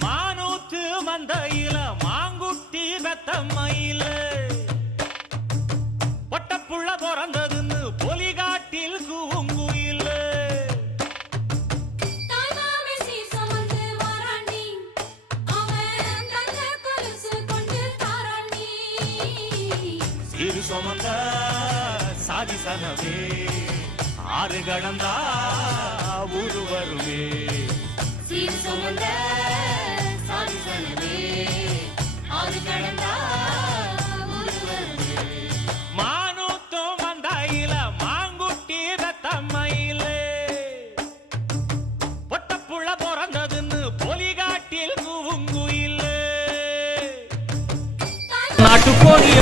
மானூத்து மந்தையில மாங்குட்டி பெத்தம்மையில பொட்டப்புள்ள பிறந்ததுன்னு பொலிகாட்டில் கூங்குயில சிறு சுமந்த சாதி சனவே ஆறு கடந்தா ஊரு வருமே சீர் சுமந்த சாதி சனவே ஆறு கடந்தா ஊரு வருமே மானூத்தும் மந்தாயில மாங்குட்டி பெத்தம்மையில பொட்டப்புள்ள பிறந்ததுன்னு பொலிகாட்டில் கூங்குயில நாட்டுக்கோழி